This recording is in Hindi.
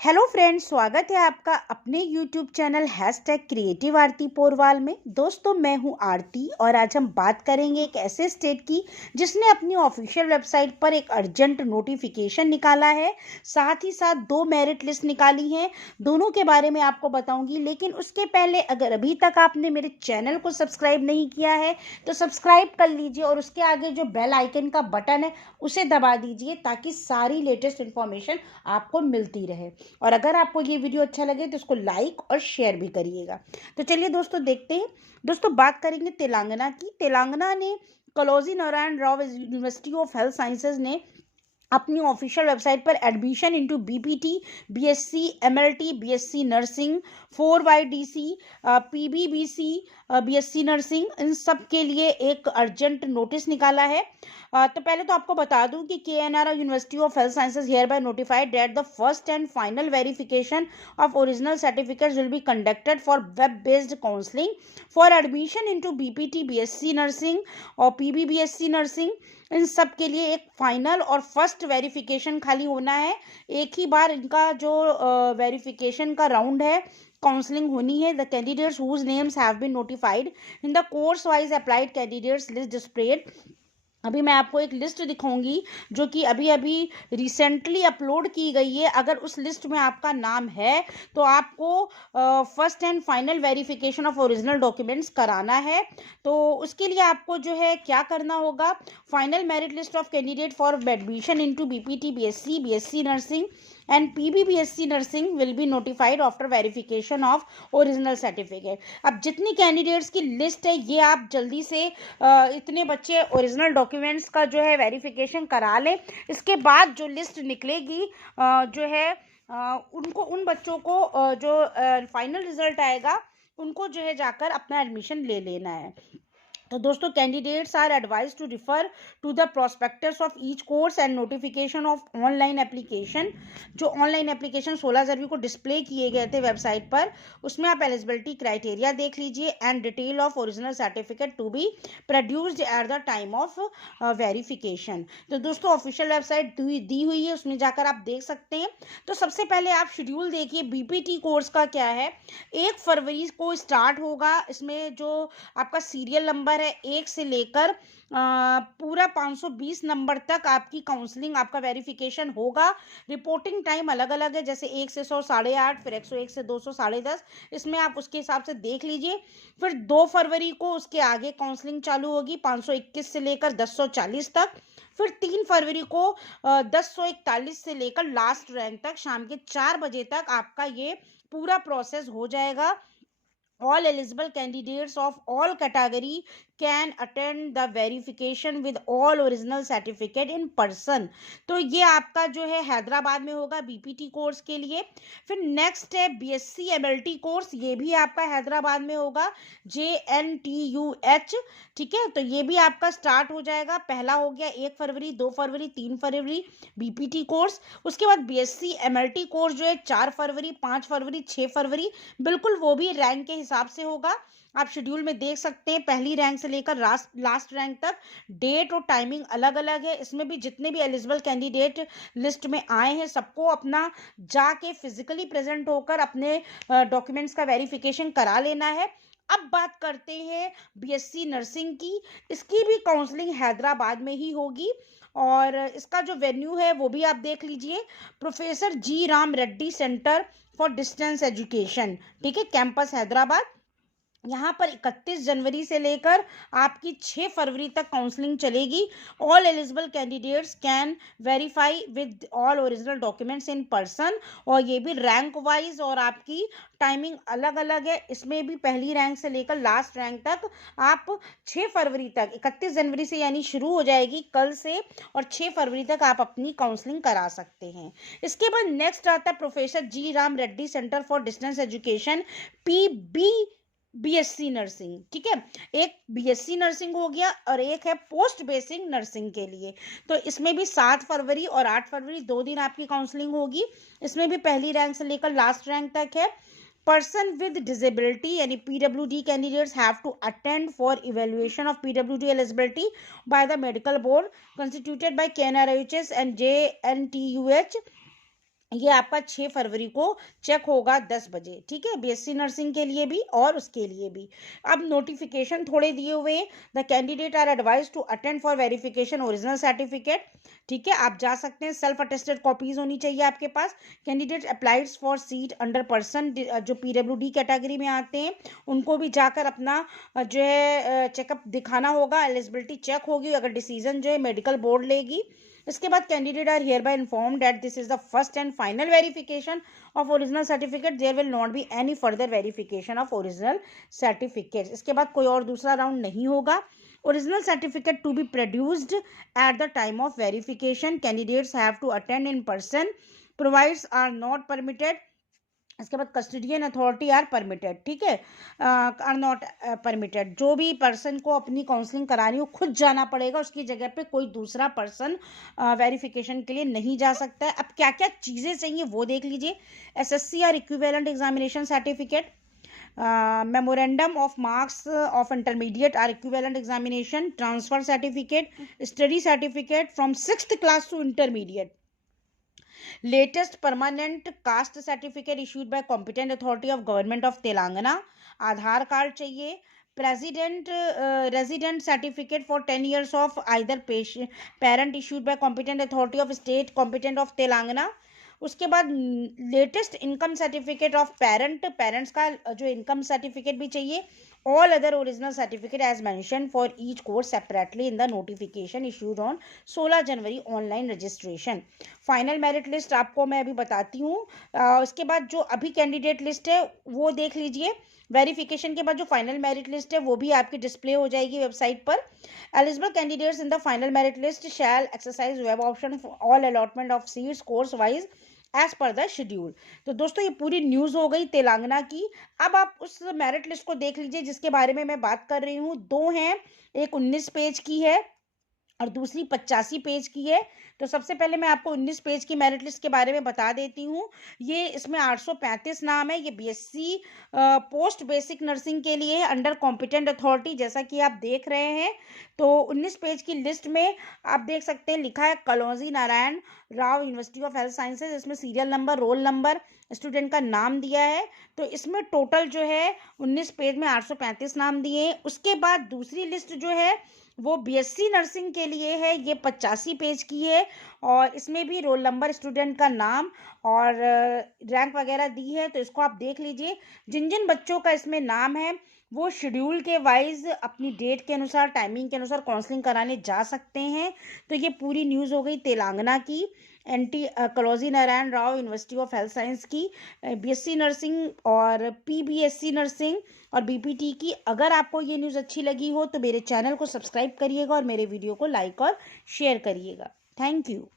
हेलो फ्रेंड्स, स्वागत है आपका अपने यूट्यूब चैनल #क्रिएटिव आरती पोरवाल में। दोस्तों, मैं हूं आरती और आज हम बात करेंगे एक ऐसे स्टेट की जिसने अपनी ऑफिशियल वेबसाइट पर एक अर्जेंट नोटिफिकेशन निकाला है, साथ ही साथ 2 मेरिट लिस्ट निकाली हैं। दोनों के बारे में आपको बताऊंगी, लेकिन उसके पहले अगर अभी तक आपने मेरे चैनल को सब्सक्राइब नहीं किया है तो सब्सक्राइब कर लीजिए और उसके आगे जो बेल आइकन का बटन है उसे दबा दीजिए ताकि सारी लेटेस्ट इन्फॉर्मेशन आपको मिलती रहे। और अगर आपको ये वीडियो अच्छा लगे तो इसको लाइक और शेयर भी करिएगा। तो चलिए दोस्तों, देखते हैं। दोस्तों, बात करेंगे तेलंगाना की। तेलंगाना ने Kaloji Narayana Rao university of health sciences ने अपनी ऑफिशियल वेबसाइट पर admission into BPT, BSc MLT, BSc nursing, 4YDC, PBBC, BSc nursing, इन सब के लिए एक अर्जेंट नोटिस निकाला है। तो पहले तो आपको बता दूं कि KNR university of health sciences here bye notified that the first and final verification of original certificates will be conducted for web based counselling for admission into BPT, BSc nursing और पीबीबीएससी नर्सिंग। इन सब के लिए एक फाइनल और फर्स्ट वेरिफिकेशन खाली होना है। एक ही बार इनका जो वेरिफिकेशन का राउंड है, काउंसलिंग होनी है। The candidates whose names have been notified in the course wise applied candidates list displayed. अभी मैं आपको एक लिस्ट दिखाऊंगी जो कि अभी अभी रिसेंटली अपलोड की गई है। अगर उस लिस्ट में आपका नाम है तो आपको first and final verification of original documents कराना है। तो उसके लिए आपको जो है क्या करना होगा, final merit list of candidate for admission into BPT, BSc, BSc nursing and PBBSc nursing will be notified after verification of original certificate. अब जितनी कैंडिडेट्स की लिस्ट है ये आप जल्दी से इतने बच्चे ओरिजिनल डॉक्यूमेंट्स का जो है वेरिफिकेशन करा लें। इसके बाद जो लिस्ट निकलेगी जो है उनको, उन बच्चों को जो फाइनल रिजल्ट आएगा उनको जो है जाकर अपना एडमिशन ले लेना है। तो दोस्तों, candidates are advise to refer to the prospectus of each course and notification of online application. जो ऑनलाइन एप्लीकेशन 16 जनवरी को डिस्प्ले किए गए थे वेबसाइट पर, उसमें आप एलिजिबिलिटी क्राइटेरिया देख लीजिए and detail of original certificate to be produced at the time of verification. तो दोस्तों, ऑफिशियल वेबसाइट दी हुई है, उसमें जाकर आप देख सकते हैं। तो सबसे पहले आप शेड्यूल देखिए, बीपीटी कोर्स का क्या है। 1 फरवरी को स्टार्ट होगा। इसमें जो आपका सीरियल नंबर है 1 से लेकर पूरा 520 नंबर तक आपकी काउंसलिंग, आपका वेरिफिकेशन होगा। रिपोर्टिंग टाइम अलग अलग है, जैसे 1 से 100 8:30, फिर 101 से 200 10:30। इसमें आप उसके हिसाब से देख लीजिए। फिर 2 फरवरी को उसके आगे काउंसलिंग चालू होगी 521 से लेकर 1040 तक। फिर 3 फरवरी को 1041 से लेकर लास्ट रैंक तक शाम के 4 बजे तक आपका ये पूरा प्रोसेस हो जाएगा। All eligible candidates of all category can attend the verification with all original certificate in person। तो ये आपका जो है हैदराबाद में होगा बीपीटी कोर्स के लिए। फिर नेक्स्ट है बीएससी एमएलटी कोर्स, ये भी आपका हैदराबाद में होगा, JNTUH। ठीक है, तो ये भी आपका स्टार्ट हो जाएगा। पहला हो गया 1 फरवरी, 2 फरवरी, 3 फरवरी बीपीटी कोर्स। उसके बाद बीएससी एमएलटी कोर्स जो है 4 फरवरी, 5 फरवरी, 6 फरवरी, बिल्कुल वो भी रैंक के हिसाब से होगा। आप शेड्यूल में देख सकते हैं, पहली रैंक से लेकर लास्ट रैंक तक डेट और टाइमिंग अलग अलग है। इसमें भी जितने भी एलिजिबल कैंडिडेट लिस्ट में आए हैं सबको अपना जाके फिजिकली प्रेजेंट होकर अपने डॉक्यूमेंट्स का वेरिफिकेशन करा लेना है। अब बात करते हैं बीएससी नर्सिंग की। इसकी भी काउंसलिंग हैदराबाद में ही होगी और इसका जो वेन्यू है वो भी आप देख लीजिए, professor G Ram Reddy centre for distance education. ठीक है, कैंपस हैदराबाद। यहाँ पर 31 जनवरी से लेकर आपकी 6 फरवरी तक काउंसलिंग चलेगी। All eligible candidates can verify with all original documents in person. और ये भी रैंक वाइज और आपकी टाइमिंग अलग अलग है। इसमें भी पहली रैंक से लेकर लास्ट रैंक तक आप 6 फरवरी तक, 31 जनवरी से यानी शुरू हो जाएगी कल से, और 6 फरवरी तक आप अपनी काउंसलिंग करा सकते हैं। इसके बाद नेक्स्ट आता है professor G Ram Reddy centre for distance education, PB BSc nursing. ठीक है, एक बीएससी नर्सिंग हो गया और एक है पोस्ट बेसिक नर्सिंग के लिए। तो इसमें भी 7 फरवरी और 8 फरवरी 2 दिन आपकी काउंसलिंग होगी। इसमें भी पहली रैंक से लेकर लास्ट रैंक तक है। पर्सन विद डिसेबिलिटी यानी PWD candidates have to attend for evaluation of PWD eligibility by the medical board constituted by KNRHS and JNTUH ये आपका 6 फरवरी को चेक होगा 10 बजे, ठीक है, बीएससी नर्सिंग के लिए भी और उसके लिए भी। अब नोटिफिकेशन थोड़े दिए हुए हैं। The candidate are advise to attend for verification original certificate, ठीक है, आप जा सकते हैं। सेल्फ अटेस्टेड कॉपीज होनी चाहिए आपके पास। Candidate applies for seat under person जो पीडब्ल्यूडी कैटेगरी में आते हैं, उनको भी जाकर अपना जो है चेकअप दिखाना होगा, एलिजिबिलिटी चेक होगी, अगर डिसीजन जो है मेडिकल बोर्ड लेगी। इसके बाद candidate are hereby informed that this is the first and final verification of original certificate, there will not be any further verification of original certificate. इसके बाद कोई और दूसरा राउंड नहीं होगा। Original certificate to be produced at the time of verification, candidates have to attend in person, provides are not permitted. इसके बाद कस्टोडियन अथॉरिटी आर परमिटेड, ठीक है, आर नॉट परमिटेड। जो भी पर्सन को अपनी काउंसलिंग करानी हो खुद जाना पड़ेगा, उसकी जगह पे कोई दूसरा पर्सन वेरिफिकेशन के लिए नहीं जा सकता है। अब क्या क्या चीज़ें चाहिए वो देख लीजिए। एसएससी और equivalent examination certificate, memorandum of marks of intermediate or equivalent examination, transfer certificate, study certificate from 6th class to intermediate, latest permanent caste certificate issued by competent authority of government of Telangana, Aadhaar card चाहिए, president resident certificate for 10 years of either parent issued by competent authority of state competent of Telangana. उसके बाद latest income certificate of parents का जो इनकम सर्टिफिकेट भी चाहिए। All other original certificate as mention for each course separately in the notification issued on 16 January online registration. Final merit list आपको मैं अभी बताती हूँ। उसके बाद जो अभी कैंडिडेट लिस्ट है वो देख लीजिए। वेरिफिकेशन के बाद जो फाइनल मेरिट लिस्ट है वो भी आपकी डिस्प्ले हो जाएगी वेबसाइट पर। Eligible candidates in the final merit list shall exercise web option for all allotment of seats course wise as per the schedule. तो दोस्तों ये पूरी न्यूज़ हो गई तेलंगाना की। अब आप उस मेरिट लिस्ट को देख लीजिए जिसके बारे में मैं बात कर रही हूँ। दो हैं, एक 19 पेज की है और दूसरी 85 पेज की है। तो सबसे पहले मैं आपको 19 पेज की मेरिट लिस्ट के बारे में बता देती हूँ। ये इसमें 835 नाम है। ये बीएससी पोस्ट बेसिक नर्सिंग के लिए है अंडर कॉम्पिटेंट अथॉरिटी, जैसा कि आप देख रहे हैं। तो 19 पेज की लिस्ट में आप देख सकते हैं लिखा है Kaloji Narayana Rao university of health sciences. इसमें serial number, roll number, student का नाम दिया है। तो इसमें टोटल जो है 19 पेज में 835 नाम दिए हैं। उसके बाद दूसरी लिस्ट जो है वो बीएससी नर्सिंग के लिए है। ये 85 पेज की है और इसमें भी रोल नंबर, स्टूडेंट का नाम और रैंक वगैरह दी है। तो इसको आप देख लीजिए। जिन जिन बच्चों का इसमें नाम है वो शेड्यूल के वाइज अपनी डेट के अनुसार, टाइमिंग के अनुसार काउंसलिंग कराने जा सकते हैं। तो ये पूरी न्यूज़ हो गई तेलंगाना की, Kaloji Narayana Rao university of health science की, बीएससी नर्सिंग और पीबीएससी नर्सिंग और बीपीटी की। अगर आपको ये न्यूज़ अच्छी लगी हो तो मेरे चैनल को सब्सक्राइब करिएगा और मेरे वीडियो को लाइक और शेयर करिएगा। Thank you.